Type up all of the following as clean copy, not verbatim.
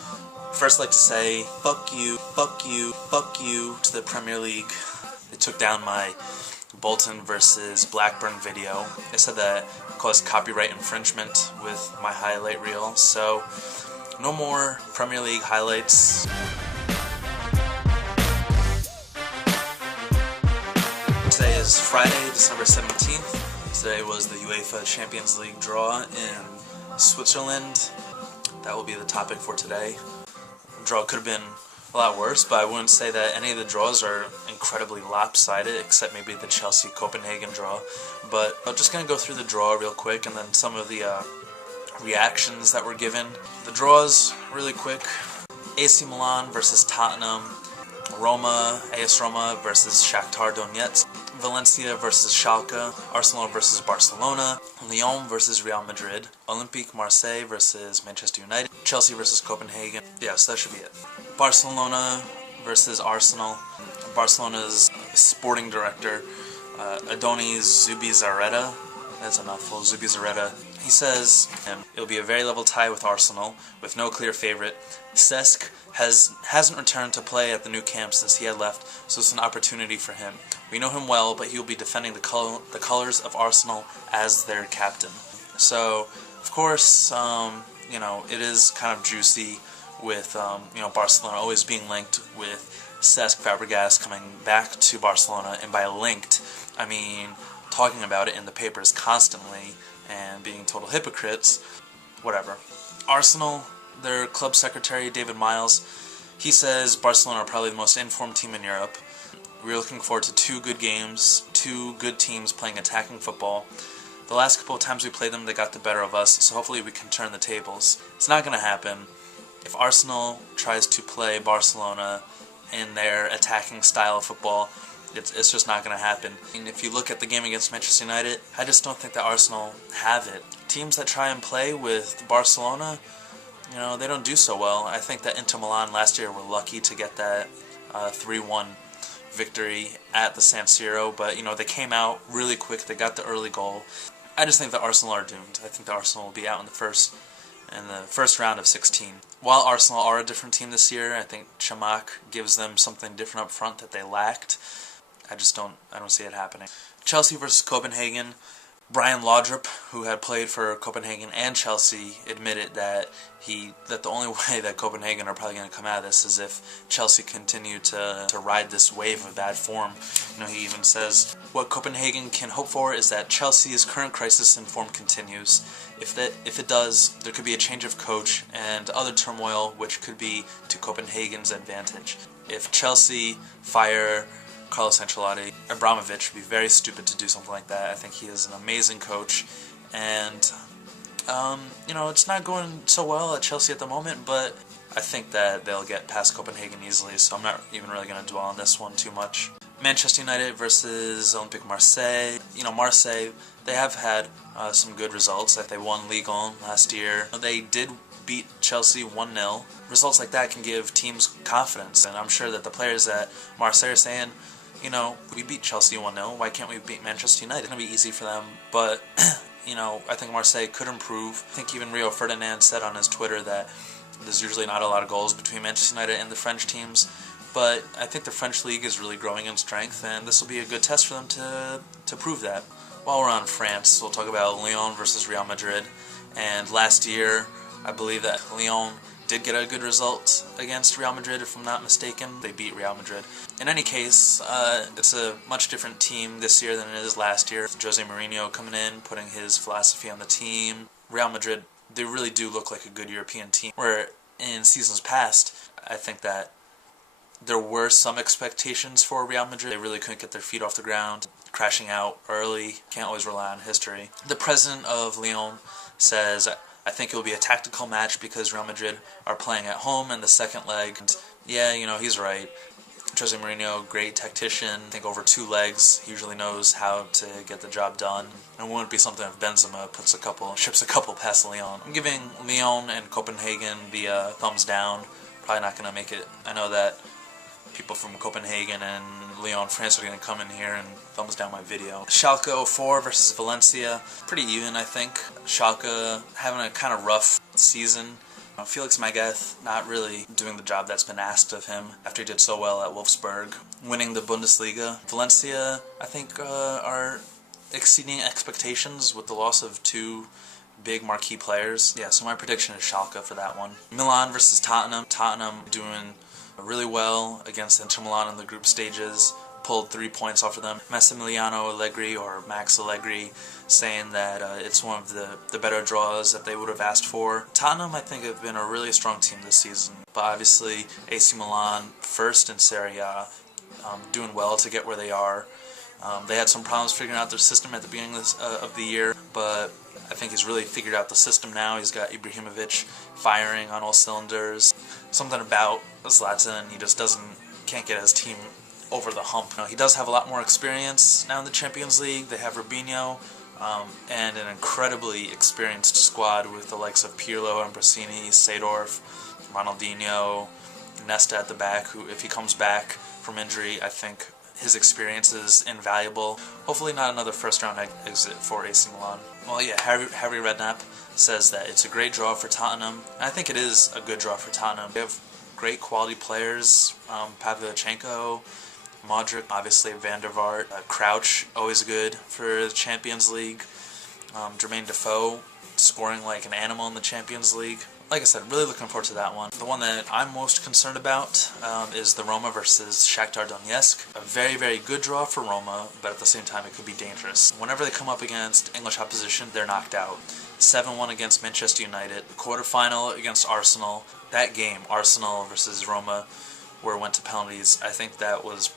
First, I'd like to say fuck you to the Premier League. They took down my Bolton versus Blackburn video. They said that it caused copyright infringement with my highlight reel, so no more Premier League highlights. Today is Friday, December 17th. Today was the UEFA Champions League draw in Switzerland. That will be the topic for today. The draw could have been a lot worse, but I wouldn't say that any of the draws are incredibly lopsided, except maybe the Chelsea-Copenhagen draw. But I'm just going to go through the draw real quick, and then some of the reactions that were given. The draws, really quick. AC Milan versus Tottenham. AS Roma versus Shakhtar Donetsk. Valencia versus Schalke. Arsenal versus Barcelona. Lyon versus Real Madrid. Olympique Marseille versus Manchester United. Chelsea versus Copenhagen. Yeah, so that should be it. Barcelona versus Arsenal. Barcelona's sporting director, Adonis Zubizarreta. That's a mouthful. Zubizarreta. He says it'll be a very level tie with Arsenal, with no clear favorite. Cesc hasn't returned to play at the new camp since he had left, so it's an opportunity for him. We know him well, but he will be defending the colors of Arsenal as their captain. So, of course, it is kind of juicy with Barcelona always being linked with Cesc Fabregas coming back to Barcelona, and by linked, I mean talking about it in the papers constantly and being total hypocrites. Whatever. Arsenal, their club secretary, David Miles, he says Barcelona are probably the most informed team in Europe. We're looking forward to two good games, two good teams playing attacking football. The last couple of times we played them, they got the better of us, so hopefully we can turn the tables. It's not going to happen. If Arsenal tries to play Barcelona in their attacking style of football, it's just not going to happen. And if you look at the game against Manchester United, I just don't think that Arsenal have it. Teams that try and play with Barcelona, they don't do so well. I think that Inter Milan last year were lucky to get that 3-1 victory at the San Siro, but they came out really quick. They got the early goal. I just think that Arsenal are doomed. I think that Arsenal will be out in the first round of 16. While Arsenal are a different team this year, I think Chamakh gives them something different up front that they lacked. I don't see it happening. Chelsea versus Copenhagen. Brian Laudrup, who had played for Copenhagen and Chelsea, admitted that the only way that Copenhagen are probably going to come out of this is if Chelsea continue to ride this wave of bad form. He even says what Copenhagen can hope for is that Chelsea's current crisis in form continues. If it does, there could be a change of coach and other turmoil, which could be to Copenhagen's advantage. If Chelsea fire Carlos Ancelotti, Abramovich would be very stupid to do something like that. I think he is an amazing coach, and it's not going so well at Chelsea at the moment, but I think that they'll get past Copenhagen easily, so I'm not even really going to dwell on this one too much. Manchester United versus Olympique Marseille. Marseille, they have had some good results. They won Ligue 1 last year. They did beat Chelsea 1-0. Results like that can give teams confidence, and I'm sure that the players at Marseille are saying, we beat Chelsea 1-0, why can't we beat Manchester United? It's going to be easy for them, but, I think Marseille could improve. I think even Rio Ferdinand said on his Twitter that there's usually not a lot of goals between Manchester United and the French teams, but I think the French league is really growing in strength, and this will be a good test for them to prove that. While we're on France, we'll talk about Lyon versus Real Madrid, and last year, I believe that Lyon did get a good result against Real Madrid, if I'm not mistaken. They beat Real Madrid. In any case, it's a much different team this year than it is last year. Jose Mourinho coming in, putting his philosophy on the team. Real Madrid, they really do look like a good European team, where in seasons past, I think that there were some expectations for Real Madrid. They really couldn't get their feet off the ground, crashing out early. Can't always rely on history. The president of Lyon says, I think it will be a tactical match because Real Madrid are playing at home in the second leg. And yeah, he's right. Jose Mourinho, great tactician. I think over 2 legs, he usually knows how to get the job done. And it wouldn't be something if Benzema ships a couple past Lyon. I'm giving Lyon and Copenhagen the thumbs down. Probably not going to make it. I know that people from Copenhagen and Lyon, France are going to come in here and thumbs down my video. Schalke 04 versus Valencia. Pretty even, I think. Schalke having a kind of rough season. Felix Magath not really doing the job that's been asked of him after he did so well at Wolfsburg. Winning the Bundesliga. Valencia, I think, are exceeding expectations with the loss of two big marquee players. Yeah, so my prediction is Schalke for that one. Milan versus Tottenham. Tottenham doing really well against Inter Milan in the group stages. Pulled 3 points off of them. Massimiliano Allegri, or Max Allegri, saying that it's one of the better draws that they would have asked for. Tottenham, I think, have been a really strong team this season, but obviously AC Milan first in Serie A, doing well to get where they are. They had some problems figuring out their system at the beginning of the year, but I think he's really figured out the system now. He's got Ibrahimovic firing on all cylinders. Something about Zlatan, he just can't get his team over the hump. He does have a lot more experience now in the Champions League. They have Robinho, and an incredibly experienced squad with the likes of Pirlo, Ambrosini, Seedorf, Ronaldinho, Nesta at the back, who, if he comes back from injury, I think his experience is invaluable. Hopefully not another first-round exit for AC Milan. Well, yeah, Harry Redknapp says that it's a great draw for Tottenham. And I think it is a good draw for Tottenham. They have great quality players, Pavlyuchenko, Modric, obviously Van der Vaart, Crouch, always good for the Champions League, Jermaine Defoe scoring like an animal in the Champions League. Like I said, really looking forward to that one. The one that I'm most concerned about is the Roma versus Shakhtar Donetsk. A very, very good draw for Roma, but at the same time it could be dangerous. Whenever they come up against English opposition, they're knocked out. 7-1 against Manchester United, quarterfinal against Arsenal. That game, Arsenal versus Roma, where it went to penalties, I think that was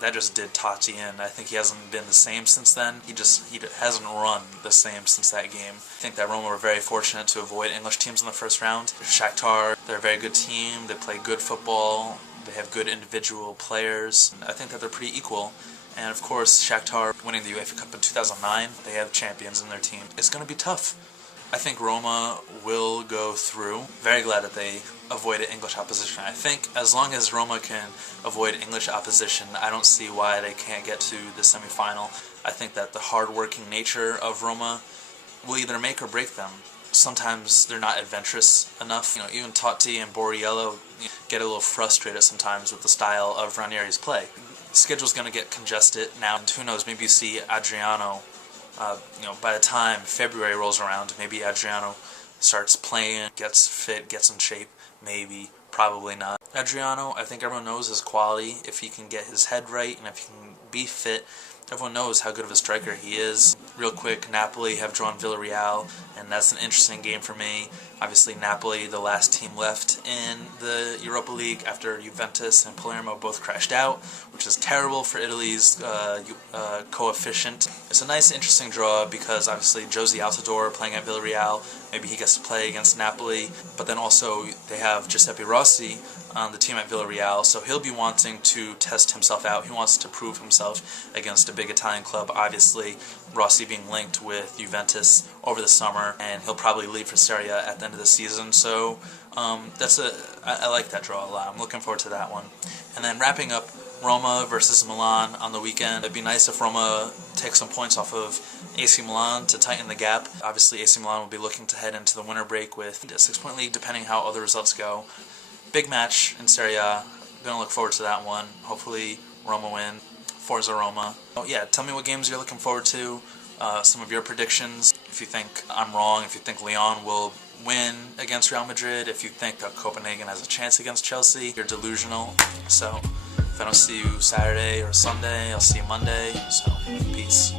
that just did Totti in. I think he hasn't been the same since then. He hasn't run the same since that game. I think that Roma were very fortunate to avoid English teams in the first round. Shakhtar, they're a very good team. They play good football. They have good individual players. I think that they're pretty equal. And of course, Shakhtar winning the UEFA Cup in 2009, they have champions in their team. It's going to be tough. I think Roma will go through. Very glad that they avoided English opposition. I think as long as Roma can avoid English opposition, I don't see why they can't get to the semi-final. I think that the hard-working nature of Roma will either make or break them. Sometimes they're not adventurous enough. Even Totti and Borriello get a little frustrated sometimes with the style of Ranieri's play. The schedule's going to get congested now, and who knows, maybe you see Adriano. By the time February rolls around, maybe Adriano starts playing, gets fit, gets in shape. Maybe, probably not. Adriano, I think everyone knows his quality. If he can get his head right and if he can be fit, everyone knows how good of a striker he is. Real quick, Napoli have drawn Villarreal, and that's an interesting game for me. Obviously, Napoli, the last team left in the Europa League after Juventus and Palermo both crashed out, which is terrible for Italy's coefficient. It's a nice, interesting draw because obviously Josie Altidore playing at Villarreal, maybe he gets to play against Napoli, but then also they have Giuseppe Rossi on the team at Villarreal, so he'll be wanting to test himself out. He wants to prove himself against a big Italian club. Obviously, Rossi being linked with Juventus over the summer, and he'll probably leave for Serie A at the end of the season, so I like that draw a lot. I'm looking forward to that one. And then wrapping up, Roma versus Milan on the weekend. It'd be nice if Roma takes some points off of AC Milan to tighten the gap. Obviously, AC Milan will be looking to head into the winter break with a 6-point lead, depending how other results go. Big match in Serie A. Gonna look forward to that one. Hopefully, Roma win. Forza Roma. Oh yeah, tell me what games you're looking forward to. Some of your predictions. If you think I'm wrong, if you think Lyon will win against Real Madrid, if you think that Copenhagen has a chance against Chelsea, you're delusional. So, if I don't see you Saturday or Sunday, I'll see you Monday. So, peace.